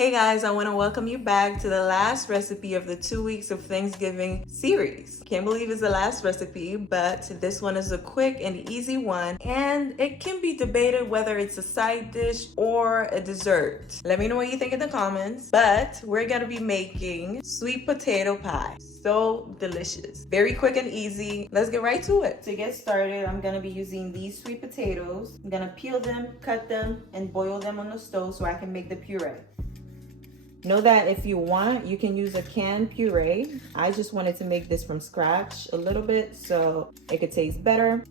Hey guys, I want to welcome you back to the last recipe of the 2 weeks of Thanksgiving series. Can't believe it's the last recipe, but this one is a quick and easy one, and it can be debated whether it's a side dish or a dessert. Let me know what you think in the comments, but we're gonna be making sweet potato pie. So delicious. Very quick and easy. Let's get right to it. To get started, I'm gonna be using these sweet potatoes. I'm gonna peel them, cut them, and boil them on the stove so I can make the puree. Know that if you want, you can use a canned puree. I just wanted to make this from scratch a little bit so it could taste better.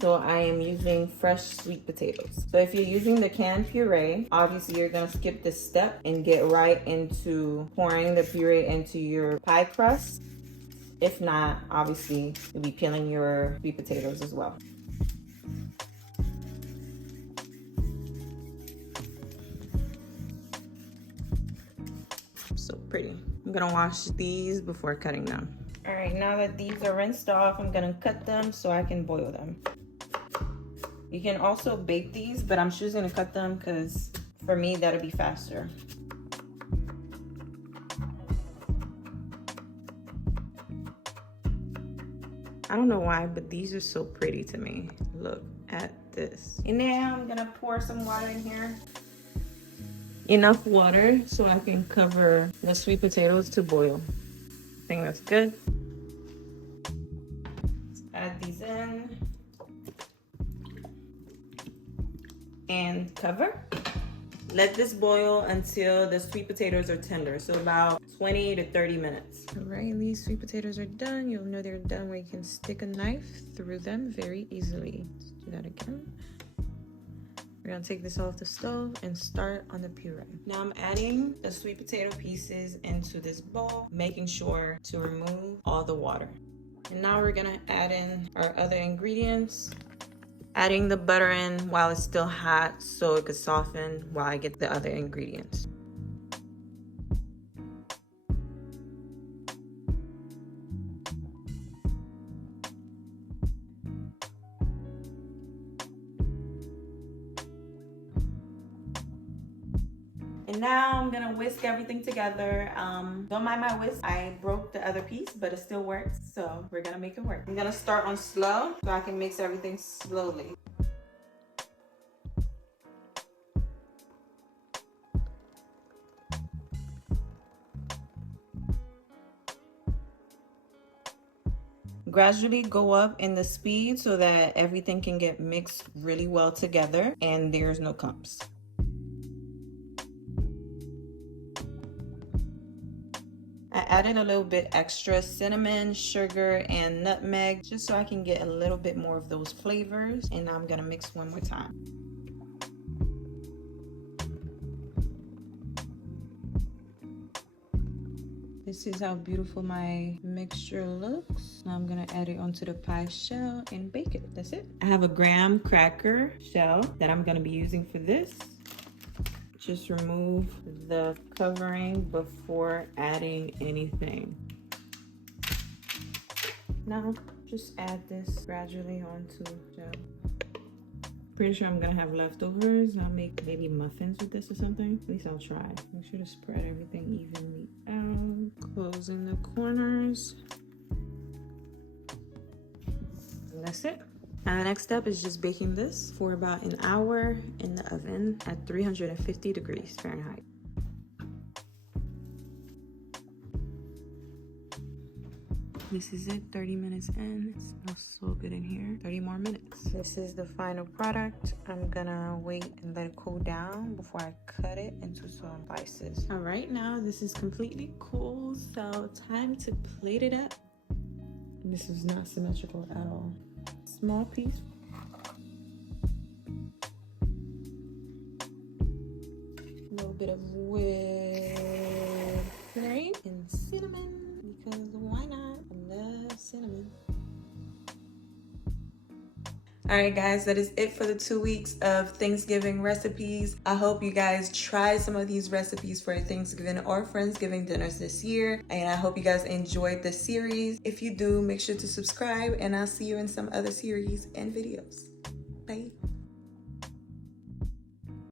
So I am using fresh sweet potatoes. So if you're using the canned puree, obviously you're gonna skip this step and get right into pouring the puree into your pie crust. If not, obviously you'll be peeling your sweet potatoes as well. So pretty. I'm gonna wash these before cutting them. All right, now that these are rinsed off, I'm gonna cut them so I can boil them. You can also bake these, but I'm choosing to cut them because for me, that'll be faster. I don't know why, but these are so pretty to me. Look at this. And now I'm gonna pour some water in here. Enough water so I can cover the sweet potatoes to boil. I think that's good. Let's add these in and cover. Let this boil until the sweet potatoes are tender, so about 20 to 30 minutes. All right, these sweet potatoes are done. You'll know they're done when you can stick a knife through them very easily. Let's do that again. We're gonna take this off the stove and start on the puree. Now I'm adding the sweet potato pieces into this bowl, making sure to remove all the water. And now we're gonna add in our other ingredients. Adding the butter in while it's still hot so it could soften while I get the other ingredients. And now I'm gonna whisk everything together. Don't mind my whisk. I broke the other piece, but it still works. So we're gonna make it work. I'm gonna start on slow so I can mix everything slowly. Gradually go up in the speed so that everything can get mixed really well together and there's no clumps. I added a little bit extra cinnamon, sugar, and nutmeg just so I can get a little bit more of those flavors. And now I'm gonna mix one more time. This is how beautiful my mixture looks. Now I'm gonna add it onto the pie shell and bake it. That's it. I have a graham cracker shell that I'm gonna be using for this. Just remove the covering before adding anything. Now just add this gradually onto the shell. Pretty sure I'm gonna have leftovers. I'll make maybe muffins with this or something. At least I'll try. Make sure to spread everything evenly out. Closing the corners. And that's it. And the next step is just baking this for about an hour in the oven at 350 degrees Fahrenheit. This is it, 30 minutes in. It smells so good in here. 30 more minutes. This is the final product. I'm gonna wait and let it cool down before I cut it into some slices. All right, now this is completely cool, so time to plate it up. This is not symmetrical at all. Small piece. A little bit of whipped cream and cinnamon, because why not? I love cinnamon. All right, guys, that is it for the 2 weeks of Thanksgiving recipes. I hope you guys try some of these recipes for your Thanksgiving or Friendsgiving dinners this year. And I hope you guys enjoyed the series. If you do, make sure to subscribe, and I'll see you in some other series and videos. Bye.